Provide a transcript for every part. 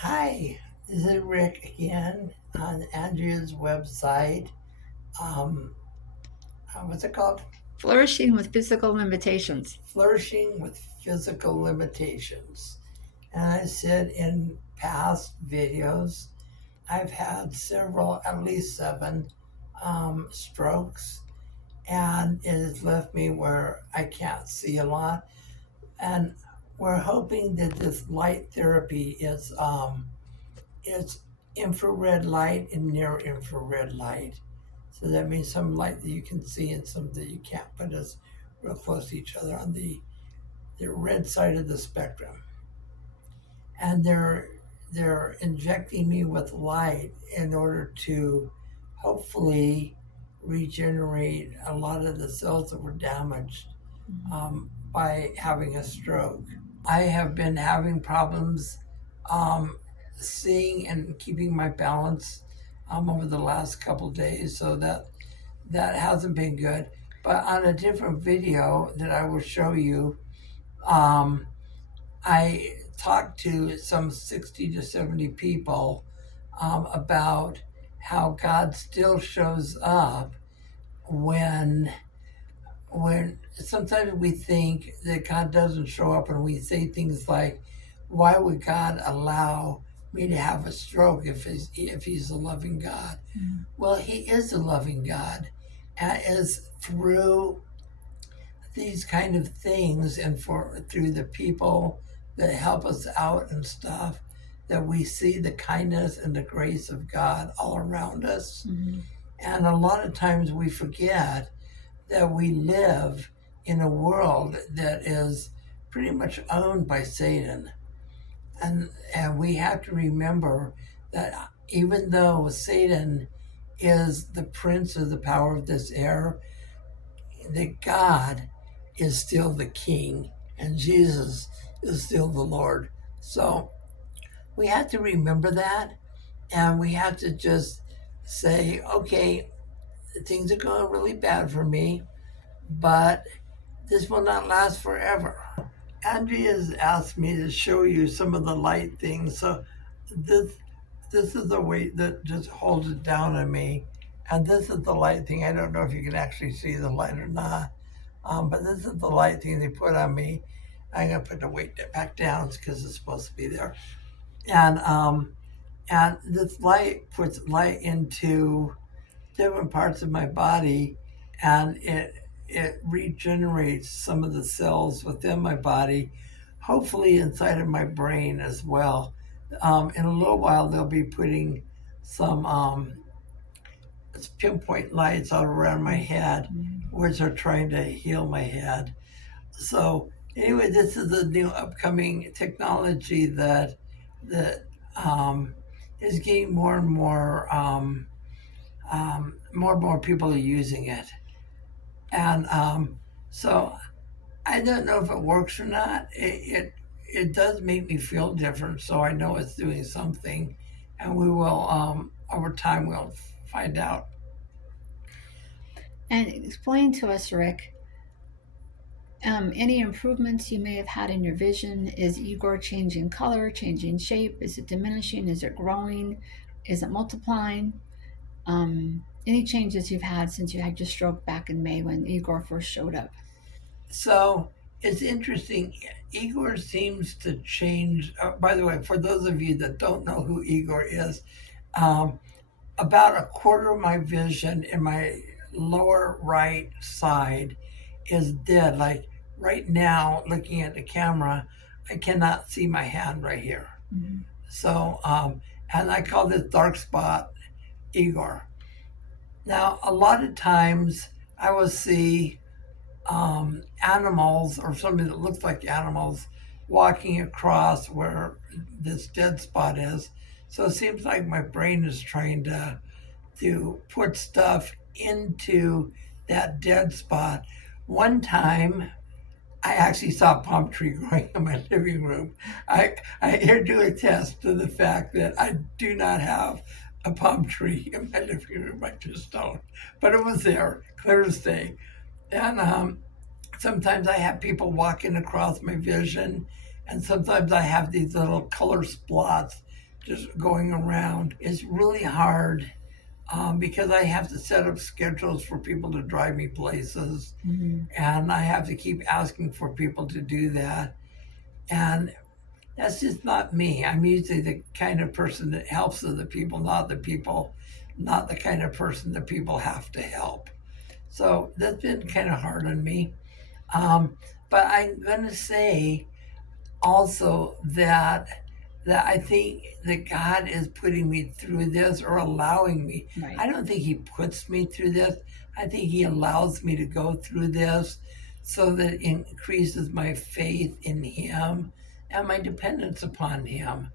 Hi, this is Rick again on Andrea's website. Um, what's it called? Flourishing with physical limitations. Flourishing with Physical Limitations. And I said in past videos, I've had several, at least seven strokes, and it has left me where I can't see a lot. And we're hoping that this light therapy is infrared light and near infrared light. So that means some light that you can see and some that you can't, but it's real close to each other on the red side of the spectrum. And they're injecting me with light in order to hopefully regenerate a lot of the cells that were damaged by having a stroke. I have been having problems um, seeing and keeping my balance over the last couple days, so that hasn't been good. But on a different video that I will show you, um, I talked to some 60 to 70 people about how God still shows up when sometimes we think that God doesn't show up, and we say things like, why would God allow me to have a stroke if he's a loving God? Well, he is a loving God, and is through these kind of things and through the people that help us out and stuff that we see the kindness and the grace of God all around us. And a lot of times we forget that we live in a world that is pretty much owned by Satan. And we have to remember that even though Satan is the prince of the power of this air, that God is still the king and Jesus is still the Lord. So we have to remember that, and we have to just say, okay, things are going really bad for me, but this will not last forever. Andrea's asked me to show you some of the light things. So this this is the weight that just holds it down on me. And this is the light thing. I don't know if you can actually see the light or not. But this is the light thing they put on me. I'm gonna put the weight back down because it's supposed to be there. And and this light puts light into different parts of my body, and it regenerates some of the cells within my body, hopefully inside of my brain as well. In a little while, they'll be putting some pinpoint lights all around my head, which are trying to heal my head. So anyway, this is a new upcoming technology that is getting more and more people are using it. And so I don't know if it works or not. It does make me feel different, so I know it's doing something, and we will over time we'll find out. And explain to us, Rick, any improvements you may have had in your vision. Is Igor changing color, changing shape? Is it diminishing? Is it growing? Is it multiplying? Any changes you've had since you had your stroke back in May when Igor first showed up? So it's interesting. Igor seems to change. By the way, for those of you that don't know who Igor is, um, about a quarter of my vision in my lower right side is dead. Like right now, looking at the camera, I cannot see my hand right here. So, and I call this dark spot Igor. Now, a lot of times I will see animals or something that looks like animals walking across where this dead spot is. So it seems like my brain is trying to put stuff into that dead spot. One time, I actually saw a palm tree growing in my living room. I here do attest to the fact that I do not have a palm tree in my living room. I just don't. But it was there, clear as day. And sometimes I have people walking across my vision, and sometimes I have these little color splots just going around. It's really hard because I have to set up schedules for people to drive me places, and I have to keep asking for people to do that. And that's just not me. I'm usually the kind of person that helps other people, not the kind of person that people have to help. So that's been kind of hard on me. Um, but I'm going to say also that I think that God is putting me through this or allowing me. Right. I don't think He puts me through this. I think He allows me to go through this so that it increases my faith in Him and my dependence upon Him.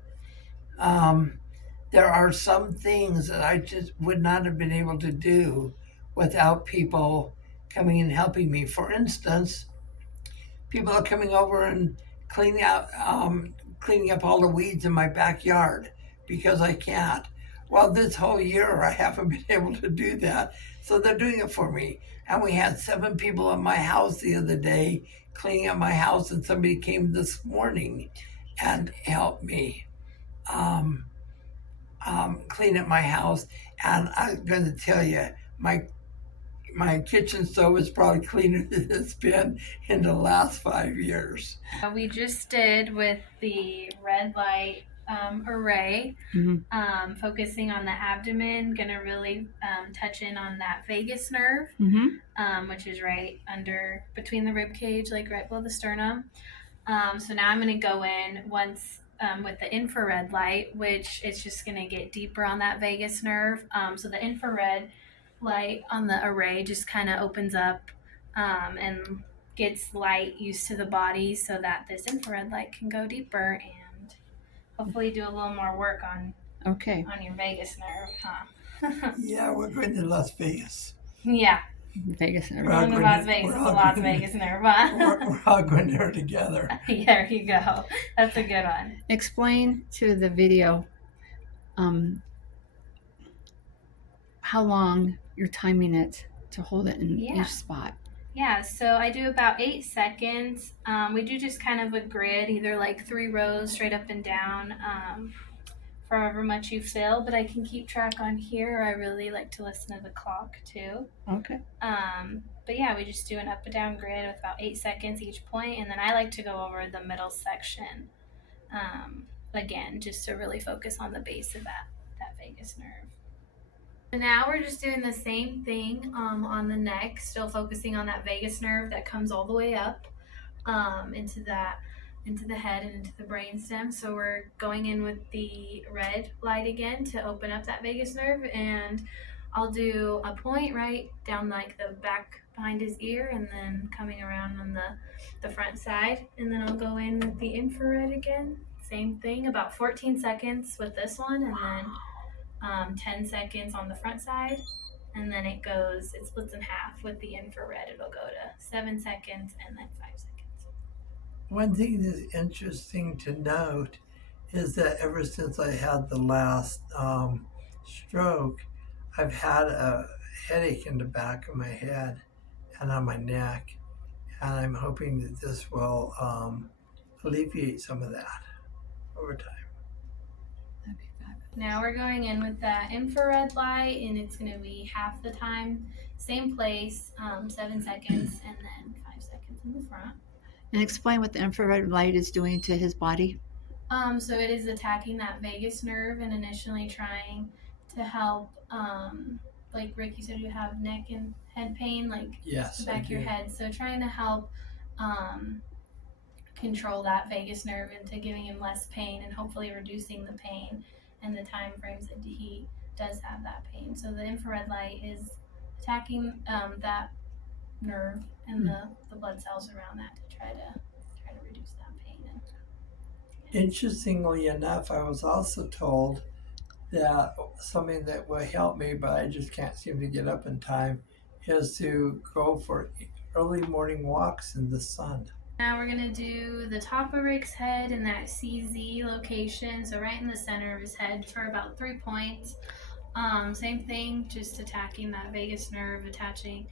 Um, there are some things that I just would not have been able to do without people coming and helping me. For instance, people are coming over and cleaning up all the weeds in my backyard because I can't. Well, this whole year I haven't been able to do that, so they're doing it for me. And we had 7 people in my house the other day cleaning up my house, and somebody came this morning and helped me um, clean up my house. And I'm going to tell you, my kitchen stove is probably cleaner than it's been in the last 5 years. We just did with the red light array, focusing on the abdomen, gonna really touch in on that vagus nerve, which is right under between the rib cage, like right below the sternum. So now I'm gonna go in once with the infrared light, which is just gonna get deeper on that vagus nerve. So the infrared light on the array just kind of opens up and gets light used to the body so that this infrared light can go deeper and hopefully do a little more work on your vagus nerve, huh? Yeah, we're going to Las Vegas. Yeah. Vagus nerve. We're going to Las Vegas. It's a Las Vegas nerve, huh? We're all going there together. There you go. That's a good one. Explain to the video how long you're timing it to hold it in each spot. Yeah, so I do about 8 seconds. We do just kind of a grid, either like 3 rows straight up and down, for however much you feel, but I can keep track on here. I really like to listen to the clock too. Okay. But yeah, we just do an up and down grid with about 8 seconds each point, and then I like to go over the middle section again, just to really focus on the base of that vagus nerve. So now we're just doing the same thing on the neck, still focusing on that vagus nerve that comes all the way up into the head and into the brainstem. So we're going in with the red light again to open up that vagus nerve, and I'll do a point right down like the back behind his ear, and then coming around on the front side, and then I'll go in with the infrared again. Same thing, about 14 seconds with this one, and then 10 seconds on the front side, and then it splits in half with the infrared. It'll go to 7 seconds and then 5 seconds. One thing that's interesting to note is that ever since I had the last stroke, I've had a headache in the back of my head and on my neck, and I'm hoping that this will alleviate some of that over time. Now we're going in with that infrared light, and it's going to be half the time, same place, 7 seconds, and then 5 seconds in the front. And explain what the infrared light is doing to his body. So it is attacking that vagus nerve and initially trying to help, like Rick, you said you have neck and head pain, like yes, the back of your head. So trying to help control that vagus nerve into giving him less pain and hopefully reducing the pain and the time frames that he does have that pain. So the infrared light is attacking that nerve and the blood cells around that to try to reduce that pain. Interestingly enough, I was also told that something that will help me, but I just can't seem to get up in time, is to go for early morning walks in the sun. Now we're going to do the top of Rick's head in that CZ location, so right in the center of his head for about 3 points. Same thing, just attacking that vagus nerve, attacking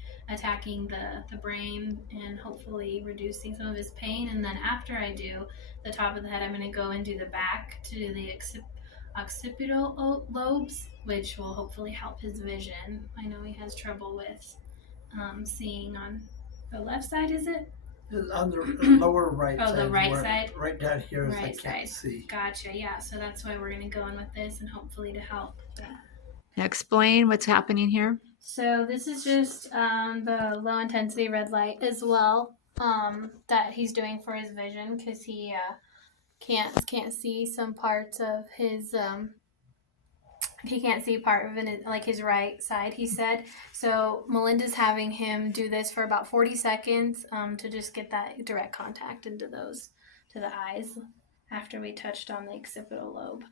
the brain, and hopefully reducing some of his pain. And then after I do the top of the head, I'm going to go and do the back to do the occipital lobes, which will hopefully help his vision. I know he has trouble with seeing on the left side, is it? On the lower right Oh, side. the right side? Right down here is I Right can't side. see. Gotcha. Yeah. So that's why we're going to go in with this and hopefully to help. Now explain what's happening here. So this is just the low intensity red light as well that he's doing for his vision because he can't see some parts of his he can't see part of it, like his right side, he said. So Melinda's having him do this for about 40 seconds to just get that direct contact into those, to the eyes, after we touched on the occipital lobe.